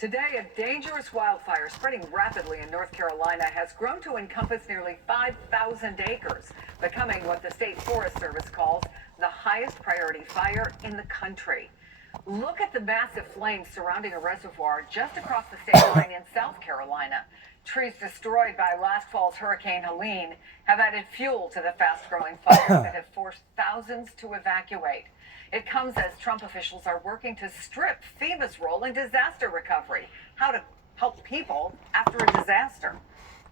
Today, a dangerous wildfire spreading rapidly in North Carolina has grown to encompass nearly 5,000 acres, becoming what the State Forest Service calls the highest priority fire in the country. Look at the massive flames surrounding a reservoir just across the state line in South Carolina. Trees destroyed by last fall's Hurricane Helene have added fuel to the fast-growing fires that have forced thousands to evacuate. It comes as Trump officials are working to strip FEMA's role in disaster recovery, how to help people after a disaster.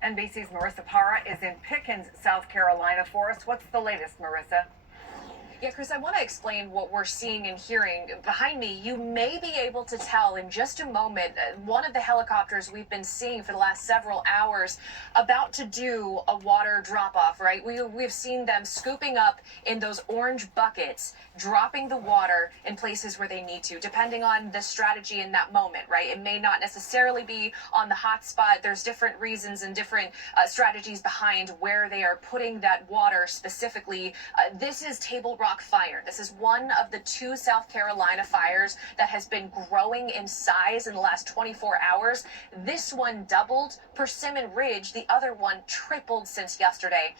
NBC's Marissa Parra is in Pickens, South Carolina for us. What's the latest, Marissa? Yeah, Chris, I want to explain what we're seeing and hearing. Behind me, you may be able to tell in just a moment, one of the helicopters we've been seeing for the last several hours about to do a water drop-off, right? We've seen them scooping up in those orange buckets, dropping the water in places where they need to, depending on the strategy in that moment, right? It may not necessarily be on the hot spot. There's different reasons and different strategies behind where they are putting that water specifically. This is Table Rock fire. This is one of the two South Carolina fires that has been growing in size in the last 24 hours. This one doubled. Persimmon Ridge, the other one, tripled since yesterday.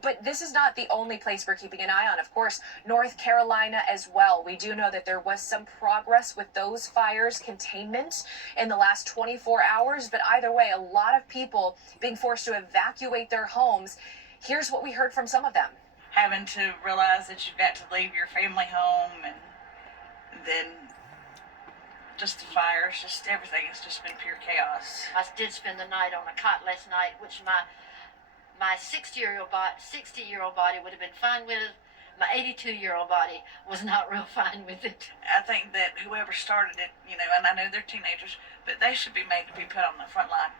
But this is not the only place we're keeping an eye on. Of course, North Carolina as well. We do know that there was some progress with those fires containment in the last 24 hours. But either way, a lot of people being forced to evacuate their homes. Here's what we heard from some of them. Having to realize that you've got to leave your family home, and then just the fires, just everything has just been pure chaos. I did spend the night on a cot last night, which my 60-year-old body would have been fine with. My 82-year-old body was not real fine with it. I think that whoever started it, and I know they're teenagers, but they should be made to be put on the front line.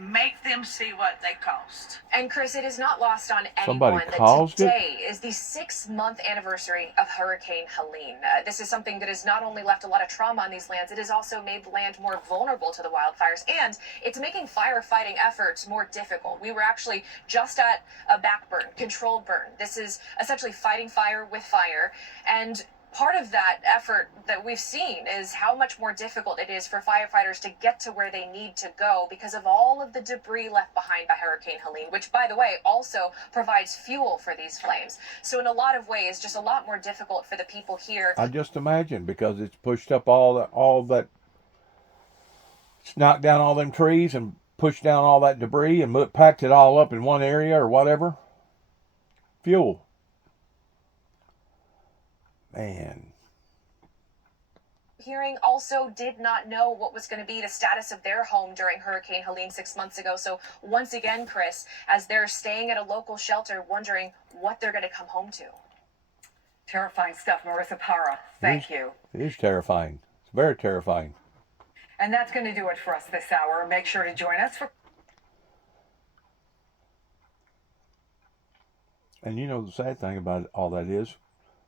Make them see what they cost. And Chris, it is not lost on anyone that today is the 6-month anniversary of Hurricane Helene. This is something that has not only left a lot of trauma on these lands, it has also made the land more vulnerable to the wildfires, and it's making firefighting efforts more difficult. We were actually just at a backburn, controlled burn. This is essentially fighting fire with fire, and part of that effort that we've seen is how much more difficult it is for firefighters to get to where they need to go because of all of the debris left behind by Hurricane Helene, which, by the way, also provides fuel for these flames. So in a lot of ways, just a lot more difficult for the people here. I just imagine, because it's pushed up all that, it's knocked down all them trees and pushed down all that debris and packed it all up in one area or whatever. Fuel. Man. Hearing also did not know what was going to be the status of their home during Hurricane Helene 6 months ago. So once again, Chris, as they're staying at a local shelter, wondering what they're going to come home to. Terrifying stuff, Marissa Parra. Thank you. It is terrifying. It's very terrifying. And that's going to do it for us this hour. Make sure to join us for... And the sad thing about all that is,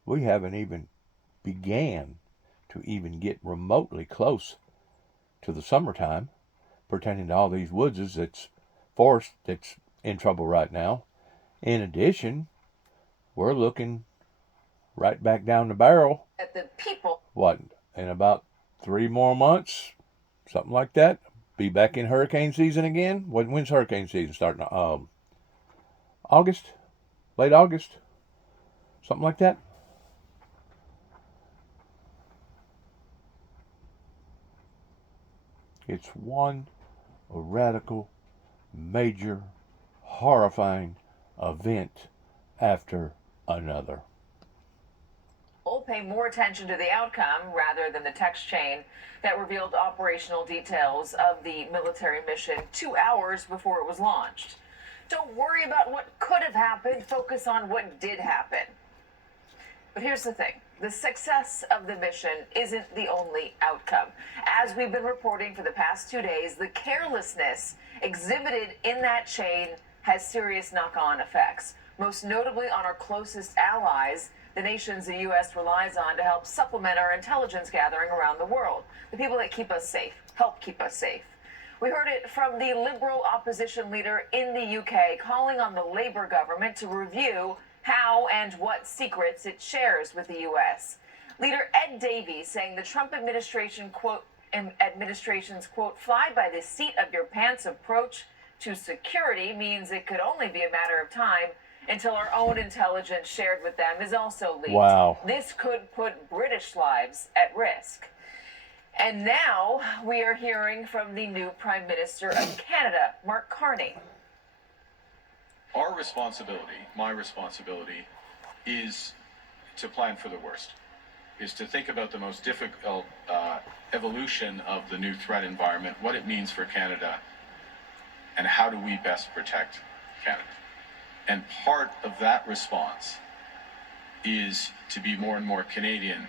we haven't even began to even get remotely close to the summertime pertaining to all these woods. It's forest that's in trouble right now. In addition, we're looking right back down the barrel at the people. What, in about 3 more months, something like that, be back in hurricane season again? When's hurricane season starting? August? Late August? Something like that? It's one radical, major, horrifying event after another. We'll pay more attention to the outcome rather than the text chain that revealed operational details of the military mission 2 hours before it was launched. Don't worry about what could have happened. Focus on what did happen. But here's the thing. The success of the mission isn't the only outcome. As we've been reporting for the past 2 days, the carelessness exhibited in that chain has serious knock-on effects, most notably on our closest allies, the nations the U.S. relies on to help supplement our intelligence gathering around the world, the people that keep us safe, help keep us safe. We heard it from the Liberal opposition leader in the UK calling on the Labour government to review how and what secrets it shares with the U.S. Leader Ed Davies saying the Trump administration, quote, administration's, quote, fly by the seat of your pants approach to security means it could only be a matter of time until our own intelligence shared with them is also leaked. Wow. This could put British lives at risk. And now we are hearing from the new Prime Minister of Canada, Mark Carney. Our responsibility, my responsibility, is to plan for the worst, is to think about the most difficult evolution of the new threat environment, what it means for Canada, and how do we best protect Canada. And part of that response is to be more and more Canadian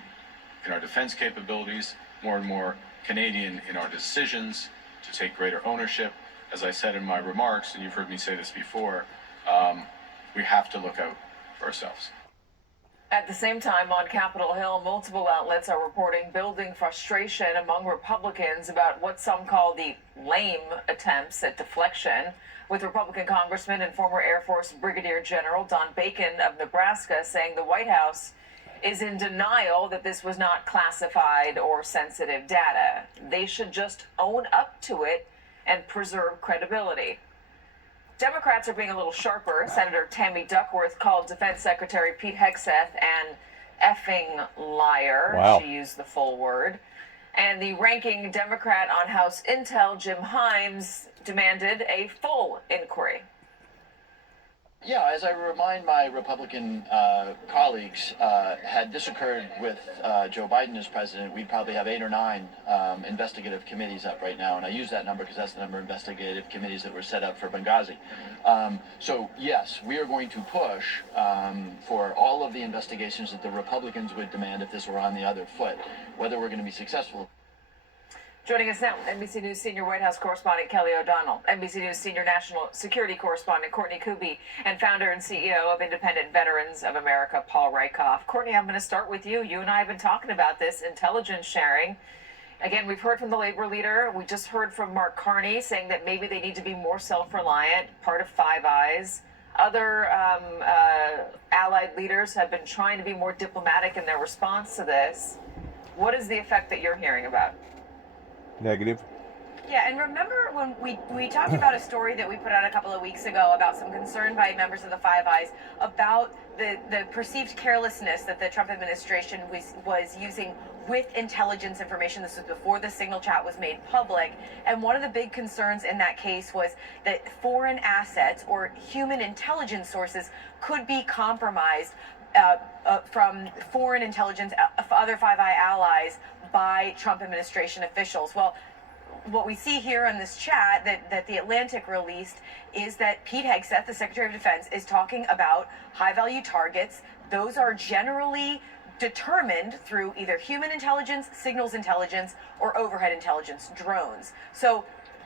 in our defense capabilities, more and more Canadian in our decisions, to take greater ownership. As I said in my remarks, and you've heard me say this before, we have to look out for ourselves. At the same time, on Capitol Hill, multiple outlets are reporting building frustration among Republicans about what some call the lame attempts at deflection, with Republican Congressman and former Air Force Brigadier General Don Bacon of Nebraska saying the White House is in denial that this was not classified or sensitive data. They should just own up to it and preserve credibility. Democrats are being a little sharper. Senator Tammy Duckworth called Defense Secretary Pete Hegseth an effing liar. Wow. She used the full word. And the ranking Democrat on House Intel, Jim Himes, demanded a full inquiry. Yeah, as I remind my Republican colleagues, had this occurred with Joe Biden as president, we'd probably have 8 or 9 investigative committees up right now. And I use that number because that's the number of investigative committees that were set up for Benghazi. So, yes, we are going to push for all of the investigations that the Republicans would demand if this were on the other foot. Whether we're going to be successful. Joining us now, NBC News senior White House correspondent Kelly O'Donnell, NBC News senior national security correspondent Courtney Kuby, and founder and CEO of Independent Veterans of America, Paul Rykoff. Courtney, I'm going to start with you. You and I have been talking about this intelligence sharing. Again, we've heard from the labor leader. We just heard from Mark Carney saying that maybe they need to be more self-reliant, part of Five Eyes. Other allied leaders have been trying to be more diplomatic in their response to this. What is the effect that you're hearing about? Negative. Yeah, and remember when we talked about a story that we put out a couple of weeks ago about some concern by members of the Five Eyes about the perceived carelessness that the Trump administration was using with intelligence information. This was before the Signal chat was made public. And one of the big concerns in that case was that foreign assets or human intelligence sources could be compromised from foreign intelligence, other Five Eye allies, by Trump administration officials. Well, what we see here in this chat that The Atlantic released is that Pete Hegseth, the Secretary of Defense, is talking about high-value targets. Those are generally determined through either human intelligence, signals intelligence, or overhead intelligence, drones. So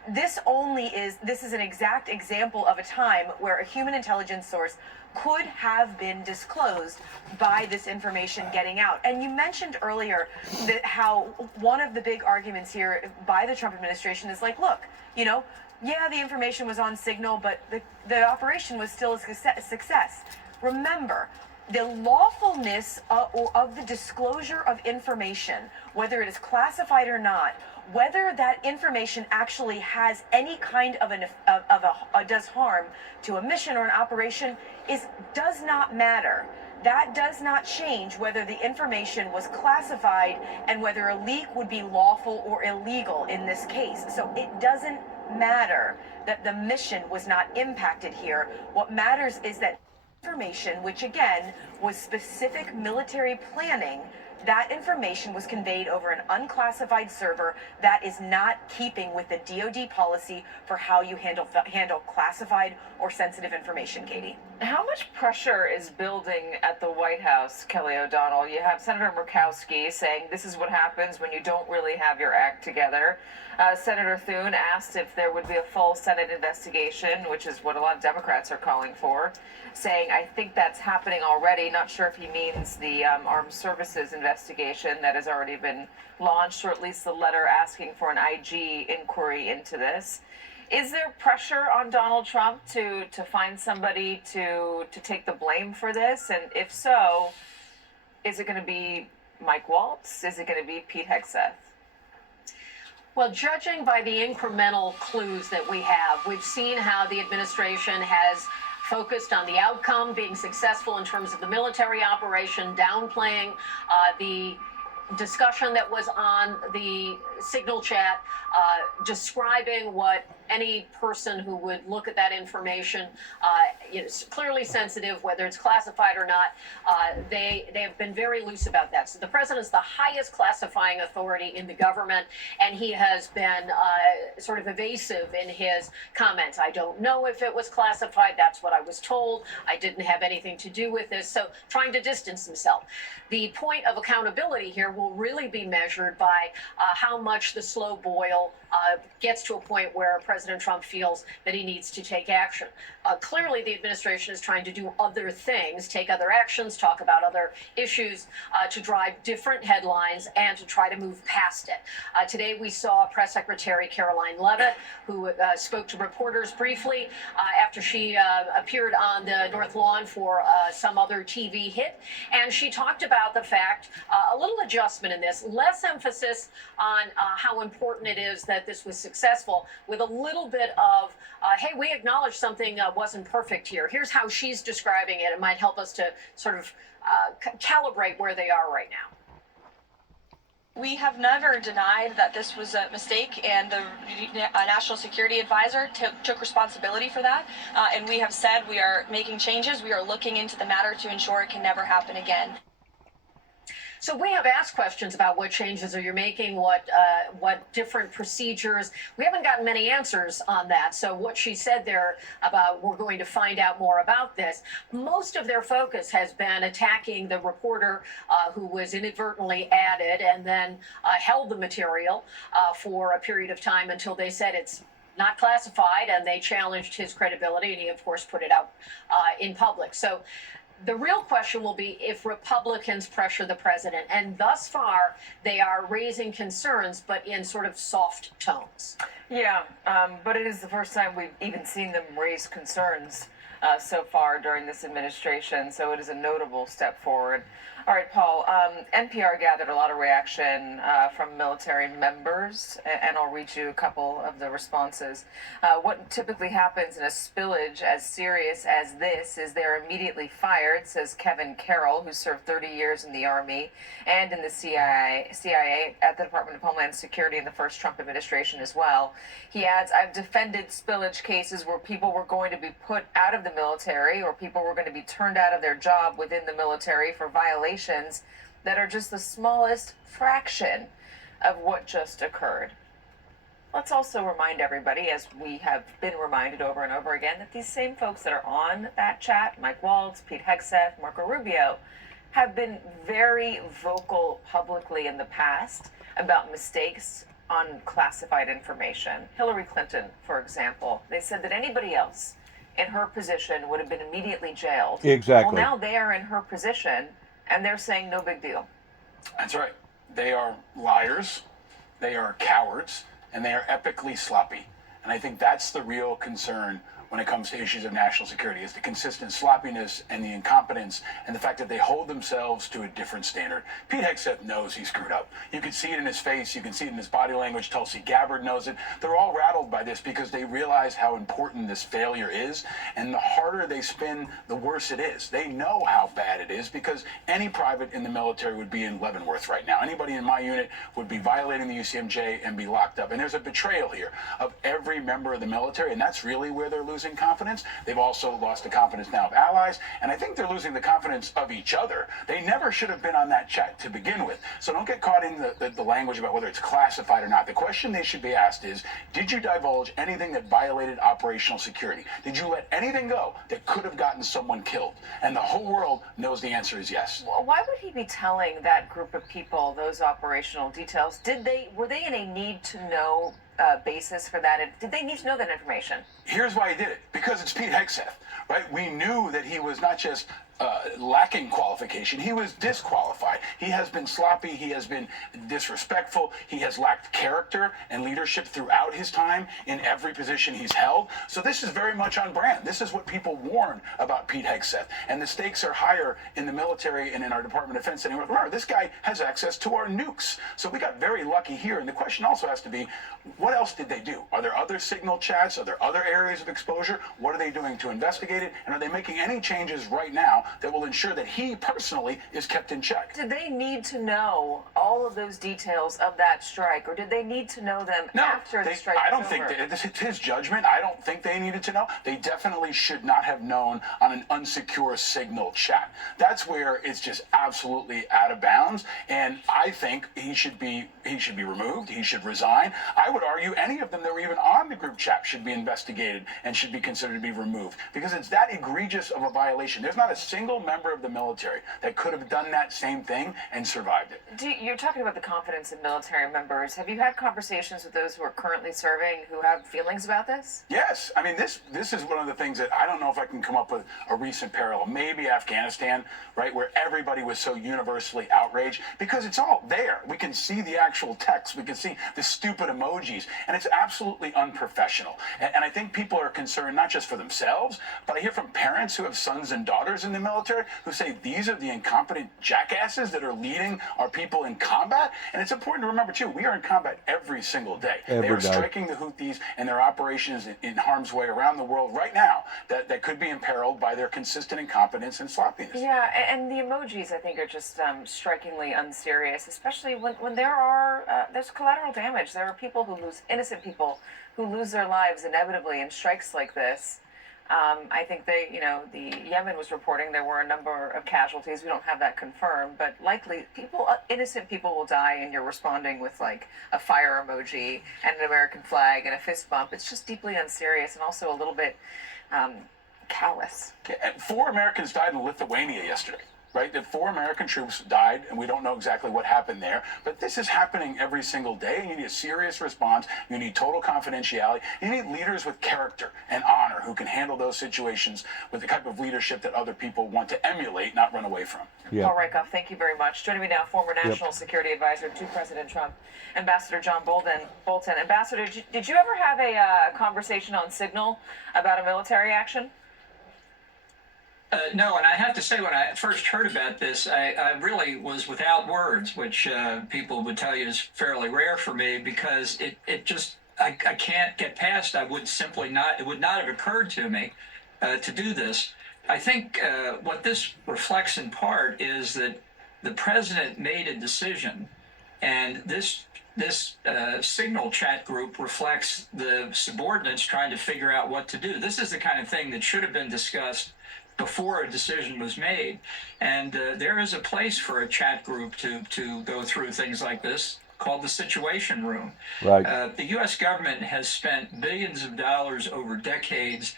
this is an exact example of a time where a human intelligence source could have been disclosed by this information getting out. And you mentioned earlier that how one of the big arguments here by the Trump administration is like, look, yeah, the information was on Signal, but the operation was still a success. Remember, the lawfulness of the disclosure of information, whether it is classified or not, whether that information actually has any kind of does harm to a mission or an operation does not matter. That does not change whether the information was classified and whether a leak would be lawful or illegal in this case. So it doesn't matter that the mission was not impacted here. What matters is that information, which again was specific military planning, that information was conveyed over an unclassified server that is not keeping with the DoD policy for how you handle classified or sensitive information, Katie. How much pressure is building at the White House, Kelly O'Donnell? You have Senator Murkowski saying this is what happens when you don't really have your act together. Senator Thune asked if there would be a full Senate investigation, which is what a lot of Democrats are calling for, saying, I think that's happening already. Not sure if he means the Armed Services investigation that has already been launched, or at least the letter asking for an IG inquiry into this. Is there pressure on Donald Trump to find somebody to take the blame for this? And if so, is it going to be Mike Waltz? Is it going to be Pete Hegseth? Well, judging by the incremental clues that we have, we've seen how the administration has focused on the outcome, being successful in terms of the military operation, downplaying the discussion that was on the signal chat, describing what any person who would look at that information is clearly sensitive, whether it's classified or not. They have been very loose about that. So the president's the highest classifying authority in the government, and he has been sort of evasive in his comments. I don't know if it was classified. That's what I was told. I didn't have anything to do with this. So trying to distance himself. The point of accountability here will really be measured by how much the slow boil gets to a point where President Trump feels that he needs to take action. Clearly, the administration is trying to do other things, take other actions, talk about other issues to drive different headlines and to try to move past it. Today, we saw Press Secretary Caroline Leavitt, who spoke to reporters briefly after she appeared on the North Lawn for some other TV hit. And she talked about the fact, a little adjustment in this, less emphasis on how important it is that this was successful, with a little bit of, hey, we acknowledge something wasn't perfect here. Here's how she's describing it. It might help us to sort of calibrate where they are right now. We have never denied that this was a mistake, and the National Security Advisor took responsibility for that. And we have said we are making changes. We are looking into the matter to ensure it can never happen again. So we have asked questions about what changes are you making, what different procedures. We haven't gotten many answers on that. So what she said there about we're going to find out more about this, most of their focus has been attacking the reporter who was inadvertently added and then held the material for a period of time until they said it's not classified, and they challenged his credibility, and he, of course, put it out in public. So the real question will be if Republicans pressure the president, and thus far they are raising concerns, but in sort of soft tones. Yeah, but it is the first time we've even seen them raise concerns so far during this administration, so it is a notable step forward. All right, Paul, NPR gathered a lot of reaction from military members, and I'll read you a couple of the responses. What typically happens in a spillage as serious as this is they're immediately fired, says Kevin Carroll, who served 30 years in the Army and in the CIA at the Department of Homeland Security in the first Trump administration as well. He adds, I've defended spillage cases where people were going to be put out of the military or people were going to be turned out of their job within the military for violations that are just the smallest fraction of what just occurred. Let's also remind everybody, as we have been reminded over and over again, that these same folks that are on that chat, Mike Waltz, Pete Hegseth, Marco Rubio, have been very vocal publicly in the past about mistakes on classified information. Hillary Clinton, for example, they said that anybody else in her position would have been immediately jailed. Exactly. Well, now they are in her position, and they're saying no big deal. That's right. They are liars, they are cowards, and they are epically sloppy. And I think that's the real concern when it comes to issues of national security, is the consistent sloppiness and the incompetence and the fact that they hold themselves to a different standard. Pete Hegseth knows he screwed up. You can see it in his face. You can see it in his body language. Tulsi Gabbard knows it. They're all rattled by this because they realize how important this failure is. And the harder they spin, the worse it is. They know how bad it is because any private in the military would be in Leavenworth right now. Anybody in my unit would be violating the UCMJ and be locked up. And there's a betrayal here of every member of the military, and that's really where they're losing confidence. They've also lost the confidence now of allies, and I think they're losing the confidence of each other. They never should have been on that chat to begin with. So don't get caught in the language about whether it's classified or not. The question they should be asked is, did you divulge anything that violated operational security? Did you let anything go that could have gotten someone killed? And the whole world knows the answer is yes. Well, why would he be telling that group of people those operational details? Were they in a need to know basis for that? Did they need to know that information? Here's why he did it. Because it's Pete Hegseth, right? We knew that he was not just lacking qualification. He was disqualified. He has been sloppy. He has been disrespectful. He has lacked character and leadership throughout his time in every position he's held. So this is very much on brand. This is what people warn about Pete Hegseth. And the stakes are higher in the military and in our Department of Defense than anywhere. Remember, this guy has access to our nukes. So we got very lucky here. And the question also has to be, what else did they do? Are there other signal chats? Are there other areas of exposure? What are they doing to investigate it? And are they making any changes right now that will ensure that he personally is kept in check? Did they need to know all of those details of that strike, or did they need to know them after the strike I don't was think over? that it's his judgment. I don't think they needed to know. They definitely should not have known on an unsecure signal chat. That's where it's just absolutely out of bounds. And I think he should be removed. He should resign. I would argue any of them that were even on the group chat should be investigated and should be considered to be removed, because it's that egregious of a violation. There's not a single member of the military that could have done that same thing and survived it. You're talking about the confidence in military members. Have you had conversations with those who are currently serving who have feelings about this? Yes. I mean, this is one of the things that I don't know if I can come up with a recent parallel. Maybe Afghanistan, right, where everybody was so universally outraged, because it's all there. We can see the actual text. We can see the stupid emojis, and it's absolutely unprofessional. And I think people are concerned not just for themselves, but I hear from parents who have sons and daughters in the military who say these are the incompetent jackasses that are leading our people in combat. And it's important to remember, too, we are in combat every single day. They are striking the Houthis and their operations in harm's way around the world right now that could be imperiled by their consistent incompetence and sloppiness. Yeah, and the emojis, I think, are just strikingly unserious, especially when there's collateral damage. There are people who lose, innocent people who lose their lives inevitably in strikes like this. I think the Yemen was reporting there were a number of casualties. We don't have that confirmed, but likely innocent people will die, and you're responding with like a fire emoji and an American flag and a fist bump. It's just deeply unserious and also a little bit callous. And 4 Americans died in Lithuania yesterday. Right, that 4 American troops died, and we don't know exactly what happened there. But this is happening every single day, and you need a serious response. You need total confidentiality. You need leaders with character and honor who can handle those situations with the type of leadership that other people want to emulate, not run away from. Yeah. Paul Rakoff, thank you very much. Joining me now, former National Security Advisor to President Trump, Ambassador John Bolton. Ambassador, did you ever have a conversation on Signal about a military action? No, and I have to say, when I first heard about this, I really was without words, which people would tell you is fairly rare for me, because it just, I can't get past. It would not have occurred to me to do this. I think what this reflects in part is that the president made a decision, and this Signal chat group reflects the subordinates trying to figure out what to do. This is the kind of thing that should have been discussed before a decision was made. And there is a place for a chat group to go through things like this, called the Situation Room. Right. The U.S. government has spent billions of dollars over decades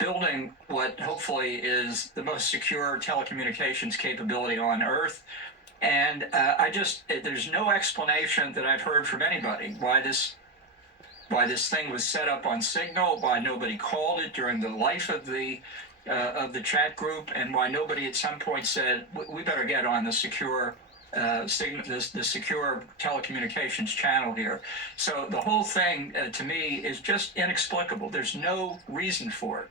building what hopefully is the most secure telecommunications capability on Earth. And there's no explanation that I've heard from anybody why this thing was set up on Signal, why nobody called it during the life of the chat group, and why nobody at some point said, we better get on the secure the secure telecommunications channel here. So the whole thing, to me, is just inexplicable. There's no reason for it.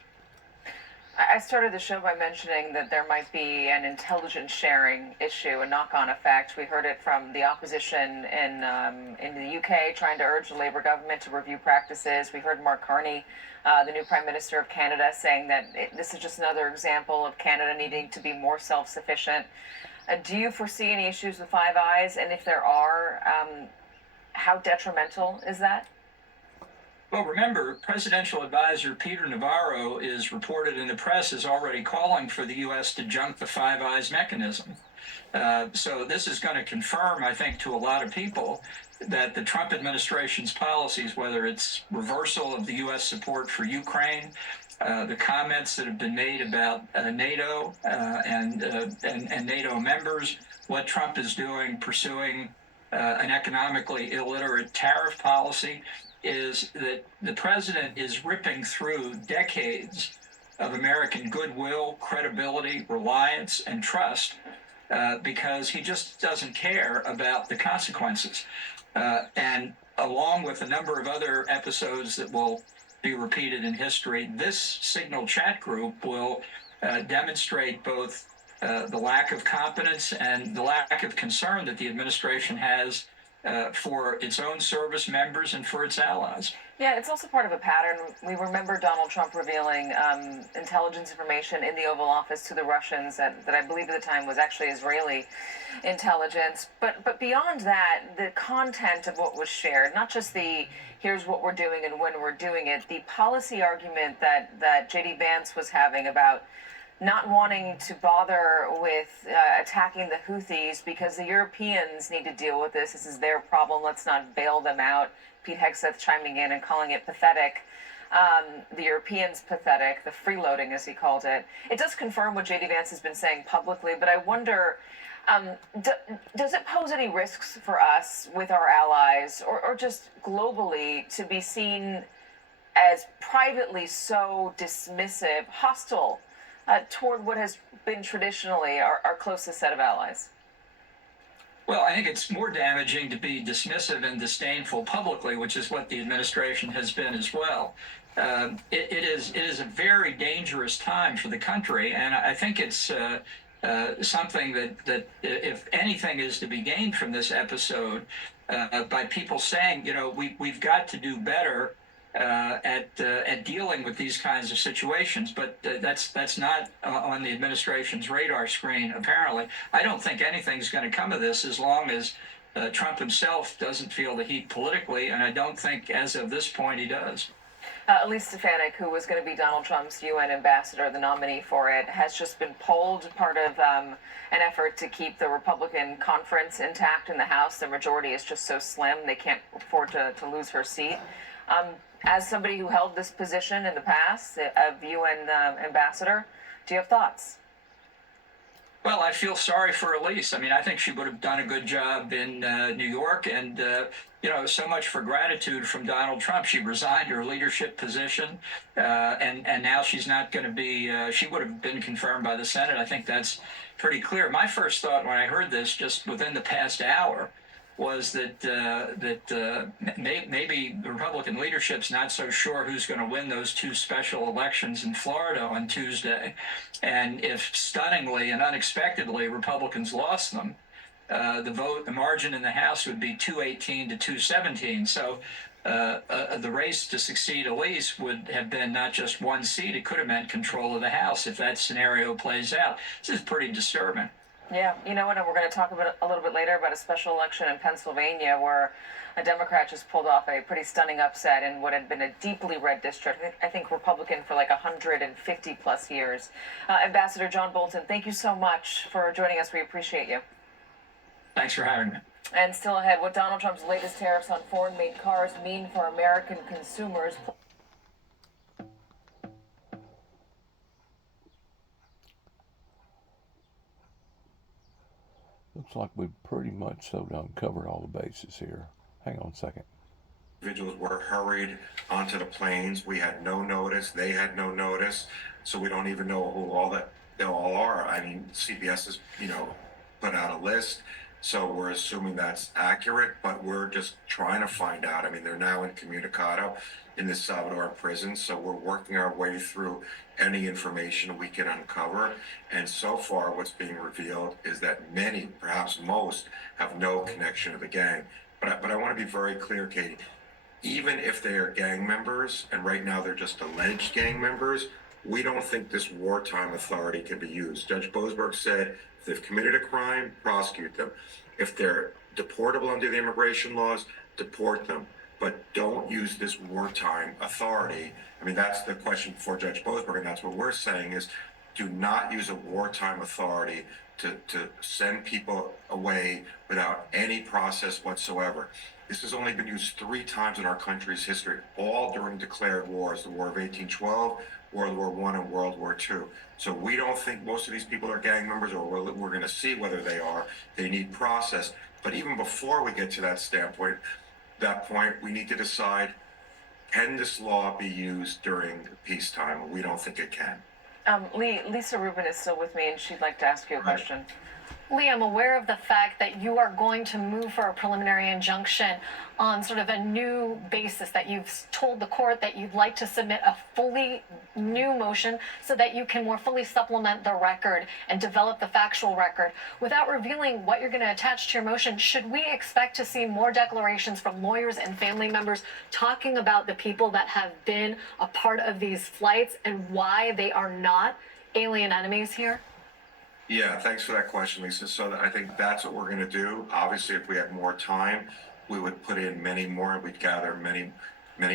I started the show by mentioning that there might be an intelligence sharing issue, a knock-on effect. We heard it from the opposition in the UK trying to urge the Labour government to review practices. We heard Mark Carney, the new Prime Minister of Canada, saying that this is just another example of Canada needing to be more self-sufficient. Do you foresee any issues with Five Eyes? And if there are, how detrimental is that? Well, remember, Presidential Advisor Peter Navarro is reported in the press as already calling for the U.S. to junk the Five Eyes mechanism. So this is going to confirm, I think, to a lot of people that the Trump administration's policies, whether it's reversal of the U.S. support for Ukraine, the comments that have been made about NATO and NATO members, what Trump is doing, pursuing an economically illiterate tariff policy, is that the president is ripping through decades of American goodwill, credibility, reliance, and trust because he just doesn't care about the consequences. And along with a number of other episodes that will be repeated in history, this Signal chat group will demonstrate both the lack of competence and the lack of concern that the administration has for its own service members and for its allies. Yeah, it's also part of a pattern. We remember Donald Trump revealing intelligence information in the Oval Office to the Russians that I believe at the time was actually Israeli intelligence. But beyond that, the content of what was shared, not just the here's what we're doing and when we're doing it, the policy argument that J.D. Vance was having about not wanting to bother with attacking the Houthis because the Europeans need to deal with this. This is their problem. Let's not bail them out. Pete Hegseth chiming in and calling it pathetic. The Europeans pathetic, the freeloading as he called it. It does confirm what J.D. Vance has been saying publicly, but I wonder, does it pose any risks for us with our allies or just globally to be seen as privately so dismissive, hostile toward what has been traditionally our closest set of allies? Well, I think it's more damaging to be dismissive and disdainful publicly, which is what the administration has been as well. It is a very dangerous time for the country, and I think it's something that if anything is to be gained from this episode, by people saying, we've got to do better at dealing with these kinds of situations, but that's not on the administration's radar screen. Apparently, I don't think anything's going to come of this as long as Trump himself doesn't feel the heat politically, and I don't think, as of this point, he does. Elise Stefanik, who was going to be Donald Trump's UN ambassador, the nominee for it, has just been polled, part of an effort to keep the Republican conference intact in the House. The majority is just so slim, they can't afford to lose her seat. As somebody who held this position in the past of UN ambassador, do you have thoughts? Well, I feel sorry for Elise. I mean, I think she would have done a good job in New York, and so much for gratitude from Donald Trump. She resigned her leadership position, and now she's not going to be. She would have been confirmed by the Senate. I think that's pretty clear. My first thought when I heard this, just within the past hour, was that maybe the Republican leadership's not so sure who's going to win those two special elections in Florida on Tuesday. And if stunningly and unexpectedly Republicans lost them, the margin in the House would be 218 to 217. So the race to succeed Elise would have been not just one seat, it could have meant control of the House if that scenario plays out. This is pretty disturbing. Yeah, you know what, and we're going to talk about a little bit later about a special election in Pennsylvania where a Democrat just pulled off a pretty stunning upset in what had been a deeply red district, I think Republican for like 150 plus years. Ambassador John Bolton, thank you so much for joining us. We appreciate you. Thanks for having me. And still ahead, what Donald Trump's latest tariffs on foreign-made cars mean for American consumers. Looks like we've pretty much so done covered all the bases here. Hang on a second. Individuals were hurried onto the planes. We had no notice. They had no notice. So we don't even know who they all are. I mean, CBS has, put out a list. So we're assuming that's accurate, but we're just trying to find out. I mean, they're now incommunicado in the Salvadoran prison. So we're working our way through any information we can uncover. And so far, what's being revealed is that many, perhaps most, have no connection to the gang. But I want to be very clear, Katie. Even if they are gang members, and right now they're just alleged gang members, we don't think this wartime authority can be used. Judge Boasberg said if they've committed a crime, prosecute them. If they're deportable under the immigration laws, deport them. But don't use this wartime authority. I mean, that's the question before Judge Boasberg, and that's what we're saying is do not use a wartime authority to send people away without any process whatsoever. This has only been used 3 times in our country's history, all during declared wars, the War of 1812, World War I, and World War II. So we don't think most of these people are gang members, or we're going to see whether they are. They need process. But even before we get to that point, we need to decide Can this law be used during peacetime? We don't think it can. Lisa Rubin is still with me, and she'd like to ask you a question. Lee, I'm aware of the fact that you are going to move for a preliminary injunction on sort of a new basis, that you've told the court that you'd like to submit a fully new motion so that you can more fully supplement the record and develop the factual record. Without revealing what you're going to attach to your motion, should we expect to see more declarations from lawyers and family members talking about the people that have been a part of these flights and why they are not alien enemies here? Yeah, thanks for that question, Lisa. So I think that's what we're going to do. Obviously, if we had more time, we would put in many more, and we'd gather many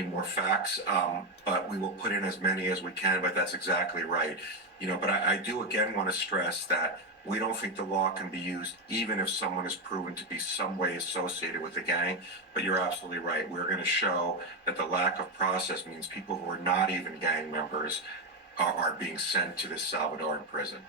more facts. But we will put in as many as we can. But that's exactly right. But I do again want to stress that we don't think the law can be used, even if someone is proven to be some way associated with the gang. But you're absolutely right. We're going to show that the lack of process means people who are not even gang members are being sent to this Salvadoran prison.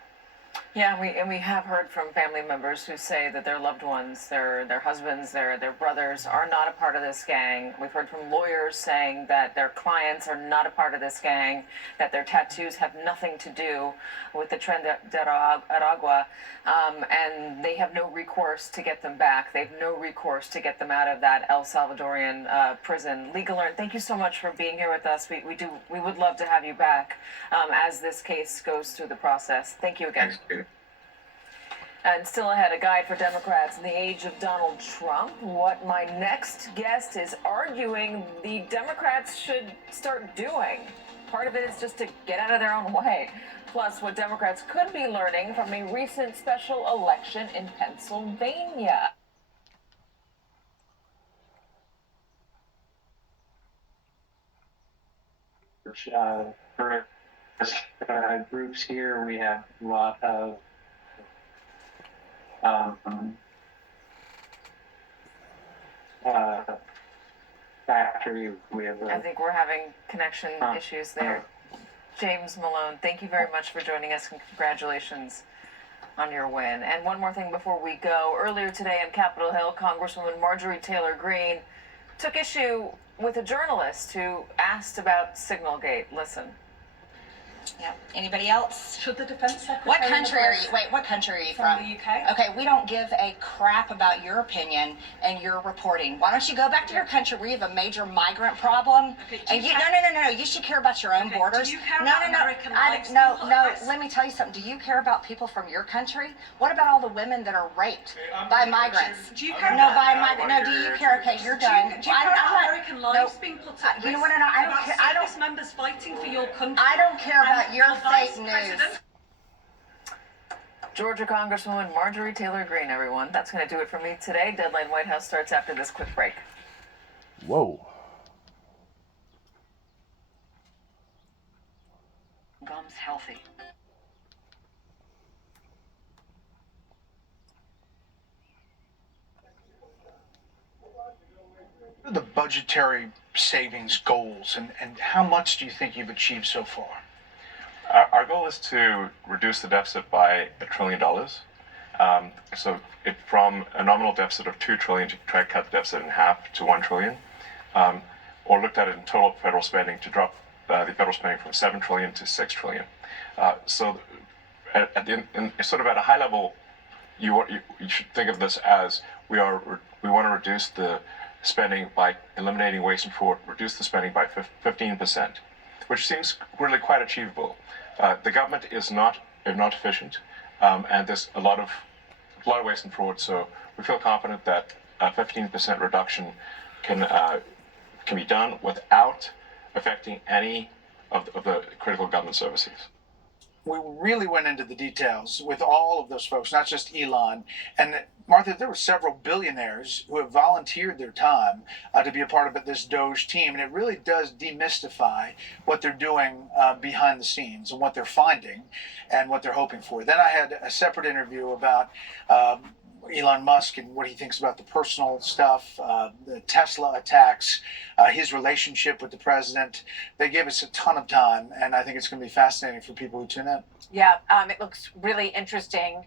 Yeah, and we have heard from family members who say that their loved ones, their husbands, their brothers are not a part of this gang. We've heard from lawyers saying that their clients are not a part of this gang, that their tattoos have nothing to do with the Tren de Aragua, and they have no recourse to get them back. They have no recourse to get them out of that El Salvadorian prison. Legal Learn, thank you so much for being here with us. We would love to have you back as this case goes through the process. Thank you again. Thanks. And still ahead, a guide for Democrats in the age of Donald Trump. What my next guest is arguing the Democrats should start doing. Part of it is just to get out of their own way. Plus, what Democrats could be learning from a recent special election in Pennsylvania. For groups here, we have a lot of factory. I think we're having connection issues there. James Malone, thank you very much for joining us, and congratulations on your win. And one more thing before we go. Earlier today in Capitol Hill, Congresswoman Marjorie Taylor Greene took issue with a journalist who asked about Signalgate. Listen. Yeah. Anybody else? Should the defense secretary? What country are you? Wait, what country are you from? From the UK. Okay, we don't give a crap about your opinion and your reporting. Why don't you go back to your country where you have a major migrant problem? Okay, and no. You should care about your own borders. Do you care no, about American lives? no. Let me tell you something. Do you care about people from your country? What about all the women that are raped by migrants? Do you care? No, by migrants. No, do you care? Okay, you're done. Do you care about American lives being put at risk? You know what? No, I don't care. I don't. Members fighting for your country. I don't care about your fake news. Georgia Congresswoman Marjorie Taylor Greene, everyone. That's going to do it for me today. Deadline White House starts after this quick break. Whoa. Gums healthy. The budgetary savings goals, and how much do you think you've achieved so far? Our goal is to reduce the deficit by $1 trillion. From a nominal deficit of $2 trillion to try to cut the deficit in half to $1 trillion, or looked at it in total federal spending to drop the federal spending from $7 trillion to $6 trillion. At a high level, you should think of this as we want to reduce the spending by eliminating waste and fraud, reduce the spending by 15%, which seems really quite achievable. The government is not efficient, and there's a lot of waste and fraud. So we feel confident that a 15% reduction can be done without affecting any of the critical government services. We really went into the details with all of those folks, not just Elon. And Martha, there were several billionaires who have volunteered their time to be a part of this Doge team. And it really does demystify what they're doing behind the scenes and what they're finding and what they're hoping for. Then I had a separate interview about Elon Musk and what he thinks about the personal stuff, the Tesla attacks, his relationship with the president. They gave us a ton of time, and I think it's going to be fascinating for people who tune in. Yeah, it looks really interesting.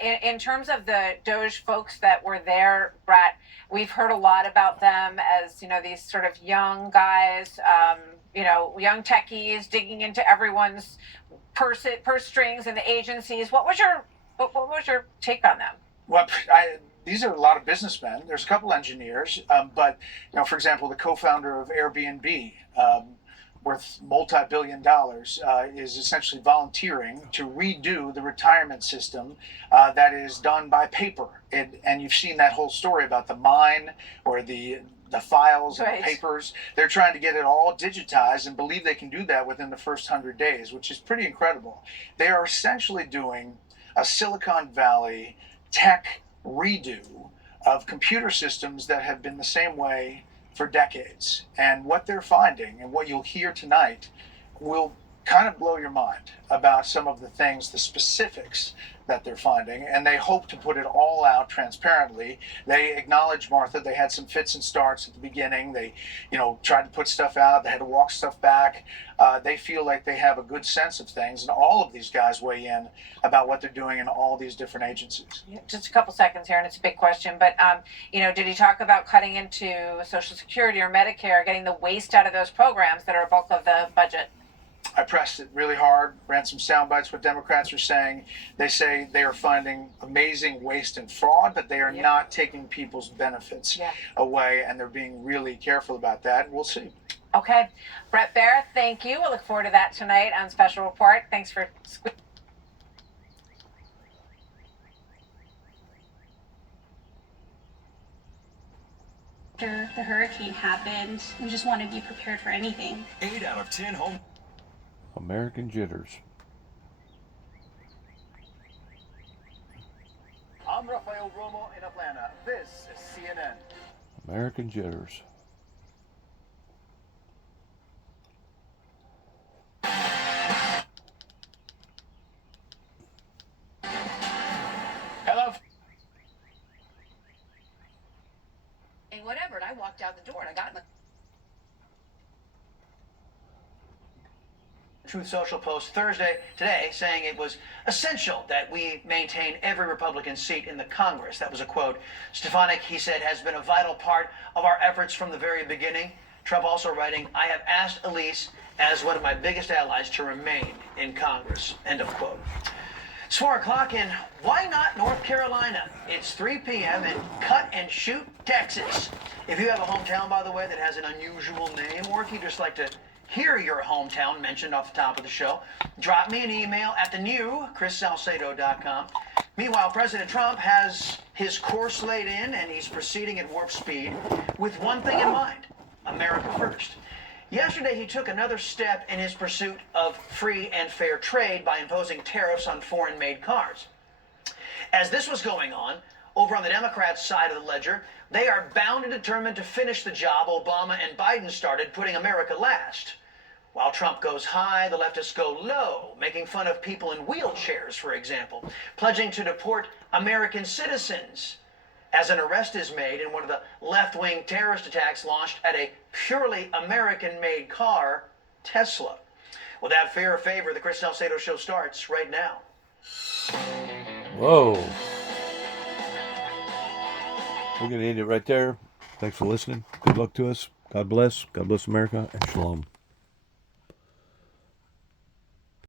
In terms of the Doge folks that were there, Brett, we've heard a lot about them as, these sort of young guys, young techies digging into everyone's purse strings in the agencies. What was your take on them? Well, these are a lot of businessmen. There's a couple engineers, but for example, the co-founder of Airbnb, worth multi-billion dollars, is essentially volunteering to redo the retirement system that is done by paper. And you've seen that whole story about the mine or the files and the papers. They're trying to get it all digitized and believe they can do that within the first 100 days, which is pretty incredible. They are essentially doing a Silicon Valley tech redo of computer systems that have been the same way for decades. And what they're finding and what you'll hear tonight will kind of blow your mind about some of the things, the specifics that they're finding, and they hope to put it all out transparently. They acknowledge, Martha, they had some fits and starts at the beginning. They, tried to put stuff out. They had to walk stuff back. They feel like they have a good sense of things, and all of these guys weigh in about what they're doing in all these different agencies. Yeah, just a couple seconds here, and it's a big question, but did he talk about cutting into Social Security or Medicare, getting the waste out of those programs that are a bulk of the budget? I pressed it really hard, ran some sound bites what Democrats are saying. They say they are finding amazing waste and fraud, but they are not taking people's benefits away, and they're being really careful about that. We'll see. Okay. Brett Baer, thank you. We'll look forward to that tonight on Special Report. Thanks for After the hurricane happened, we just want to be prepared for anything. 8 out of 10 home. American jitters. I'm Rafael Romo in Atlanta. This is CNN. American jitters. Hello. And whatever, and I walked out the door and I got in the Truth Social post today saying it was essential that we maintain every Republican seat in the Congress. That was a quote. Stefanik, he said, has been a vital part of our efforts from the very beginning. Trump also writing, I have asked Elise as one of my biggest allies to remain in Congress. End of quote. It's 4 o'clock in, why not North Carolina? It's 3 p.m. in Cut and Shoot, Texas. If you have a hometown, by the way, that has an unusual name, or if you just like to hear your hometown mentioned off the top of the show, drop me an email at the new chrissalcedo.com. Meanwhile, President Trump has his course laid in, and he's proceeding at warp speed with one thing in mind: America first. Yesterday, he took another step in his pursuit of free and fair trade by imposing tariffs on foreign-made cars. As this was going on, over on the Democrats' side of the ledger, they are bound and determined to finish the job Obama and Biden started, putting America last. While Trump goes high, the leftists go low, making fun of people in wheelchairs, for example, pledging to deport American citizens as an arrest is made in one of the left-wing terrorist attacks launched at a purely American-made car, Tesla. Without fear or favor, the Chris Salcedo Show starts right now. Whoa. We're going to end it right there. Thanks for listening. Good luck to us. God bless. God bless America. And shalom.